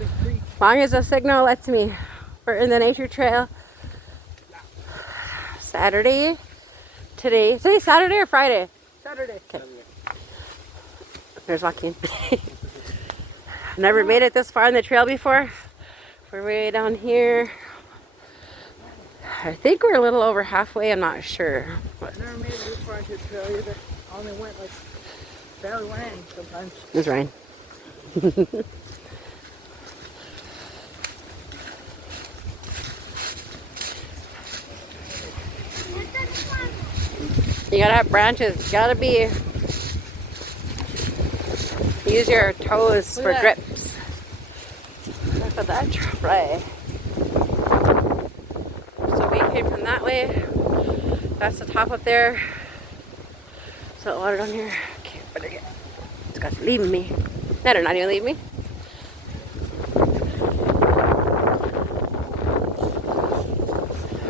As long as the signal lets me. We're in the nature trail. Saturday. Today's Saturday or Friday? Saturday. Okay. There's Joaquin. Never made it this far on the trail before. We're way down here. I think we're a little over halfway. I'm not sure. I never made it this far into the trail either. I only went like barely went in sometimes. It's rain. You gotta have branches. You gotta use your toes for grips. Look at that tray. So we came from that way. That's the top up there. So water down here. Okay, better get. It's got to leave me. No, they're not even leave me.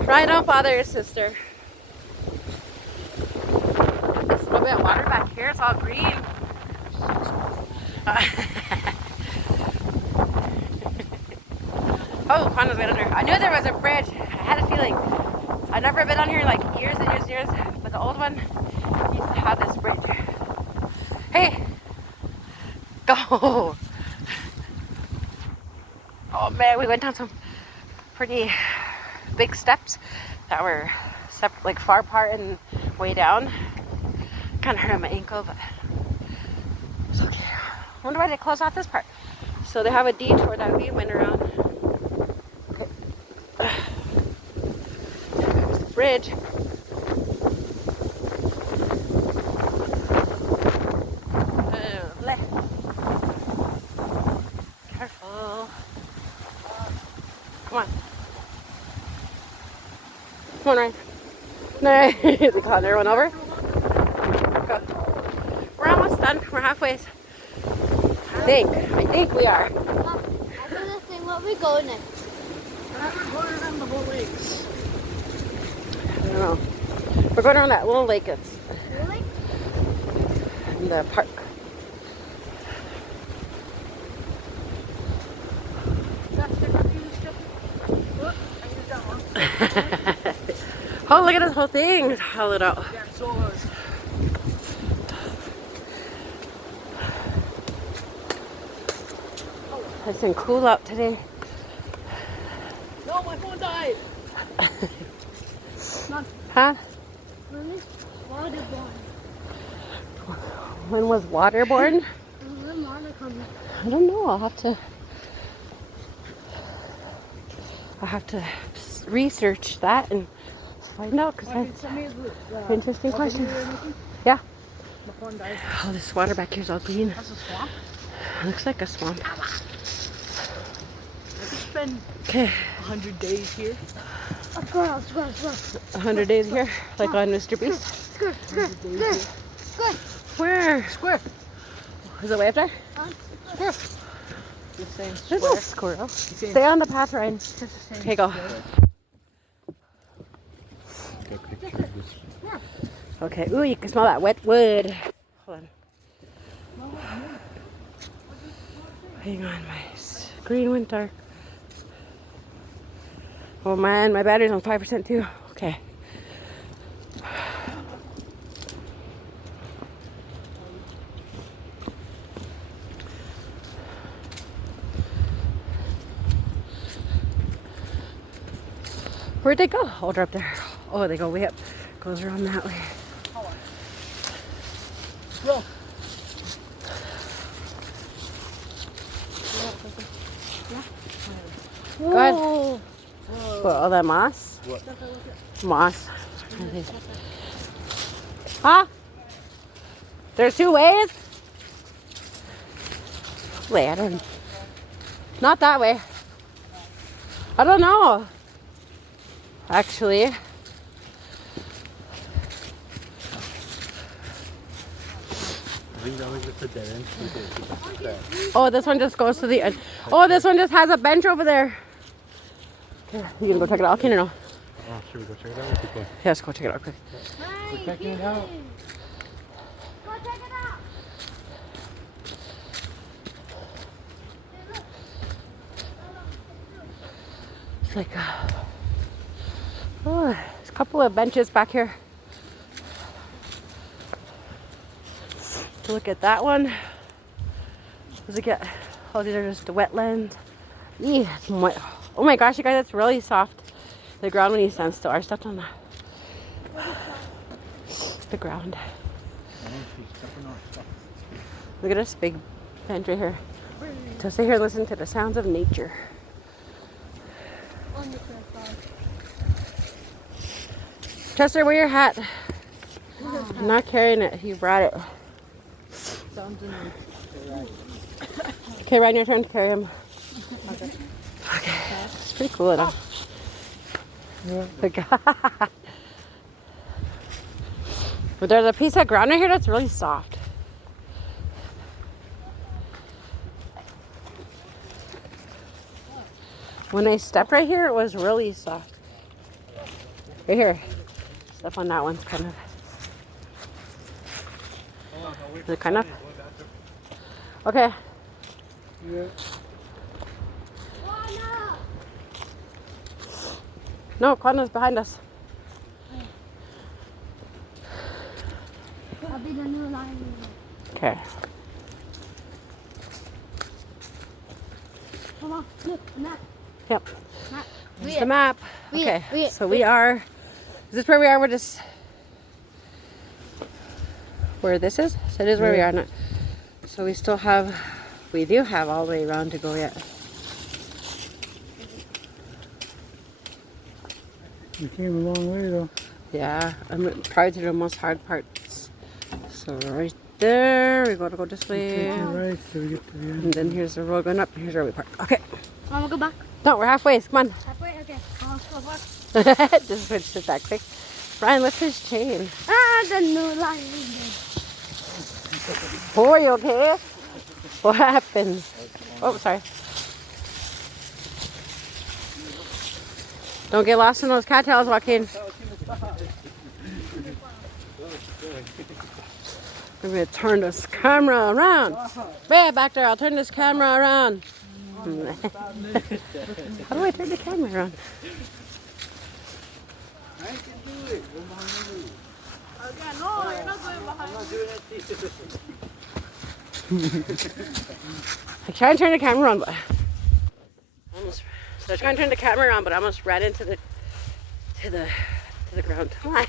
Right, don't bother your sister. There's a little bit of water back here. It's all green. Oh, Quanda's right under. I knew there was a bridge. I had a feeling. I've never been on here in like years and years and years, but the old one used to have this bridge. Hey, go! Oh man, we went down some pretty big steps that were like far apart and way down. Kind of hurt my ankle, but it's okay. I wonder why they closed off this part. So they have a detour that we went around. Okay. There's the bridge. Careful. Come on. Come on, Ryan. No, they calling everyone over. Go. We're almost done. We're halfway. I think we are. I gonna say where we go next. I haven't gone around the whole lakes. I don't know. We're going around that little lake. It's Really? in the park. Oh, look at this whole thing. It's hollowed out. Yeah, so It's been cool out today. no, my phone died. Huh? When is water born? When was water born? When water coming? I don't know. I'll have to research that and find out because that's interesting question. Yeah. My phone died. Oh, this water back here's all green. That's a swamp. Looks like a swamp. I could spend Okay. 100 days here. Squirrel. 100 days here, like on Mr. Beast. Squirrel. Where? Square. Is it way up there? Square. Just saying There's square. no squirrel. Saying Stay on the path, Ryan. just the same Okay, go. square. Okay. Ooh, you can smell that wet wood. Hold on. Hang on, my screen went dark. Oh man, my battery's on 5% too. Okay. Where'd they go? Oh, they're up there. Oh, they go way up. Goes around that way. Bro. Good. Whoa. What, all that moss? What? Moss. Huh? There's two ways? Wait, I don't... Not that way. I don't know. Actually. Oh, this one just goes to the end. Oh, this one just has a bench over there. Okay, you gonna go check it out, Ken, or no? Oh, should we go check it out? Yeah, let's go check it out quick. We're checking it out. Go check it out. It's like, oh, there's a couple of benches back here. Look at that one. Does it get? Oh, these are just wetlands. Yeah, it's wet. Oh my gosh, you guys, it's really soft. The ground when you stand still. I stepped on the ground. Look at this big bench right here. To sit here and listen to the sounds of nature. Chester, wear your hat. I'm not carrying it. You brought it. Okay, Ryan, your turn to carry him. Okay. It's pretty cool, though. But there's a piece of ground right here that's really soft. When I stepped right here, it was really soft. Right here. Step on that one's kind of. Is it kind of? Okay. Yeah. No, Quana's behind us. I'll be the new line. Okay. Come on, look, map. Yep. Map. There's the map. Read it, Okay. read it, So we are. Is this where we are? We're just. Where this is? So it is where we are now. So we still have. We do have all the way around to go yet. We came a long way though. Yeah, I'm probably to the most hard parts. So right there, we gotta go this way. Take your right so we get to the end. And then here's the road going up. Here's where we park. Okay. Mama, go back. No, we're halfway. Come on. Halfway? Okay. Go back. Just switched it that quick. Brian, lift his chain. Ah, the new line. Oh, are you okay? What happened? Oh, sorry. Don't get lost in those cattails, Joaquin. I'm going to turn this camera around. Yeah, back there. I'll turn this camera around. How do I turn the camera around? I can do it. Go behind you. Okay, no, you're not going behind. I'm not doing it. I try and turn the camera on, but almost. So I try and turn the camera on, but I almost ran into the ground. Come on.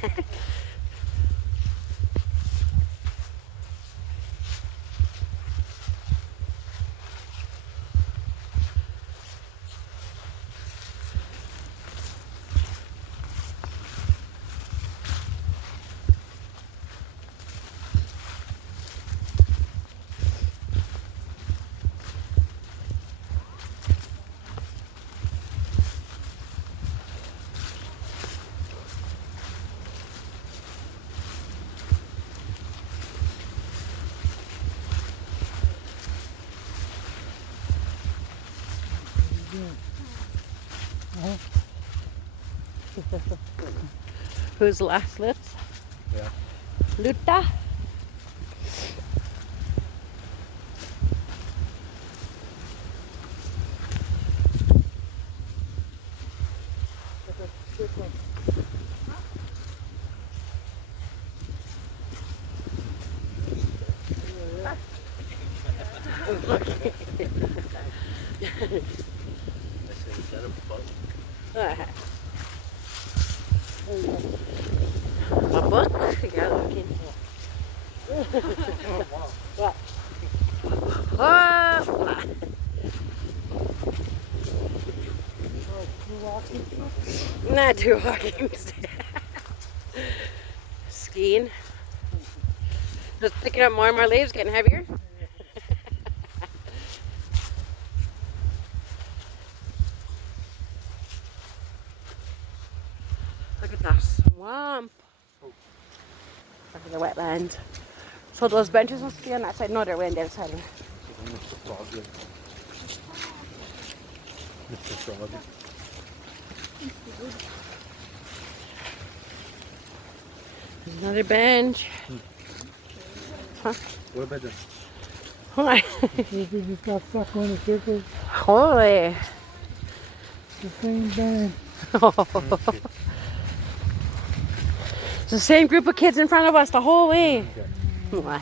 Who's last lips? Yeah. Luta. My book? Yeah, looking. What? Oh! Not too walking. Skiing. Just picking up more and more leaves, getting heavier. Look at that swamp. Look at the wetland. So those benches must be on that side. No, they're way on the other side. Mr. Froggy. Mr. Froggy. There's another bench. Huh? What about this? Holy. We just got stuck on the circles. Holy. The same band. It's the same group of kids in front of us the whole way. Well,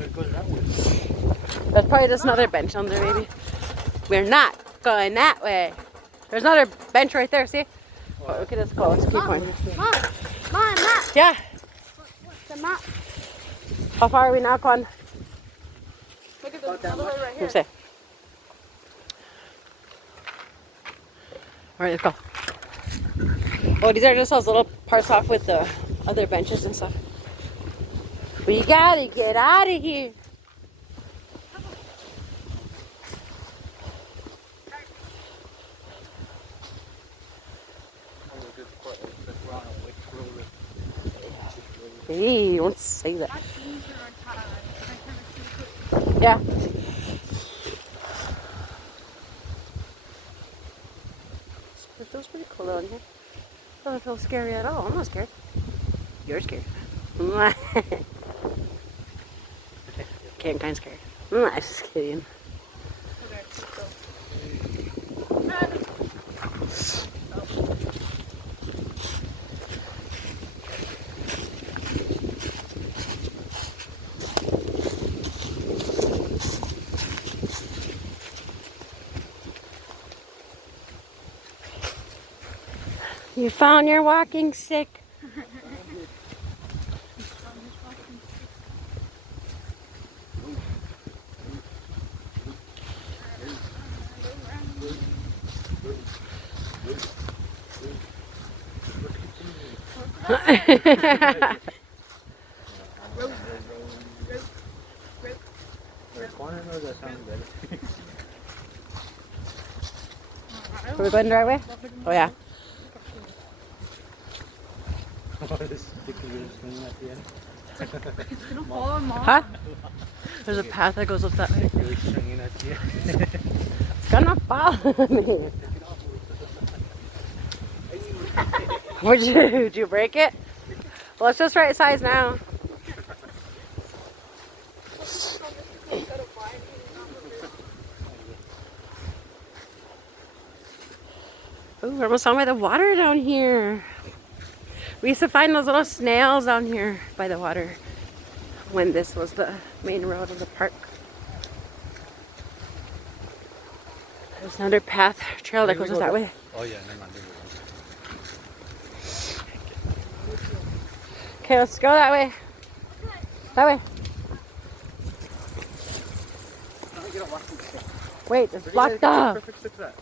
it goes that way. That's probably just another bench on there, maybe. We're not going that way. There's another bench right there, see? Oh, look at this go. Let's keep going. Mom, map. Yeah. What's the map? How far are we now gone? Look at the other way right here. Let's see. All right, let's go. Oh, these are just those little parts off with the other benches and stuff. We gotta get out of here. Hey, don't say that. Yeah. It feels pretty cool down here. Doesn't feel scary at all. I'm not scared. You're scared. Okay, I'm kind of scared. I'm just kidding. You found your walking stick. That sounds better. Are we going the right way? Oh yeah. This sticky little thing at the end. It's gonna fall on Mom. Huh? There's a path that goes up that way. Really stringing at the end. It's gonna follow me. Would you break it? Well, it's just right size now. Ooh, we're almost on by the water down here. We used to find those little snails down here by the water when this was the main road of the park. There's another path, trail that goes that way. Oh yeah, never mind. Okay, let's go that way. That way. Wait, it's blocked off. Perfect stick to that.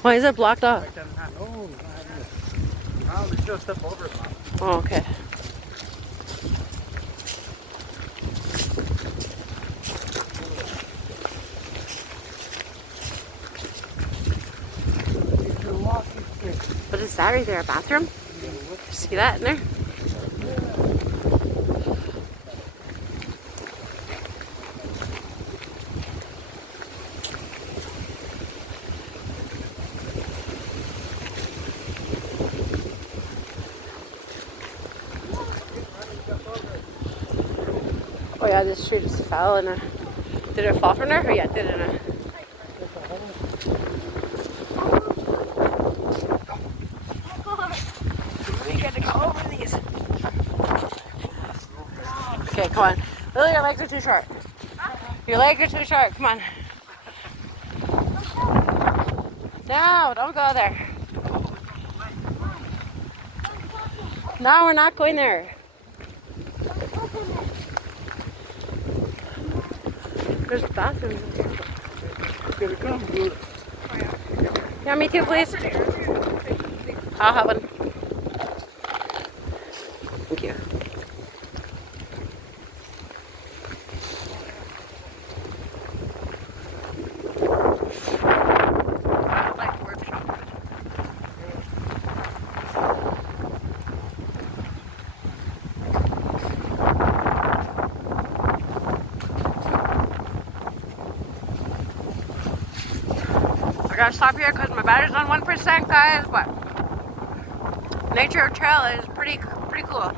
Why is it blocked off? Right down the hand. Oh, not having it. Now we should step over it, Mom. Oh, okay. What is that right there? A bathroom? See that in there? Oh yeah, this tree just fell in a... Did it fall from there? Oh yeah, it did in a... We got to go over these. Okay, come on. Lily, your legs are too short. Your legs are too short. Come on. No, don't go there. No, we're not going there. There's bathrooms. Here we come, dude. Yeah, me too, please. I'll have one. Thank you. I gotta stop here because my battery's on 1%, guys, but Nature Trail is pretty cool.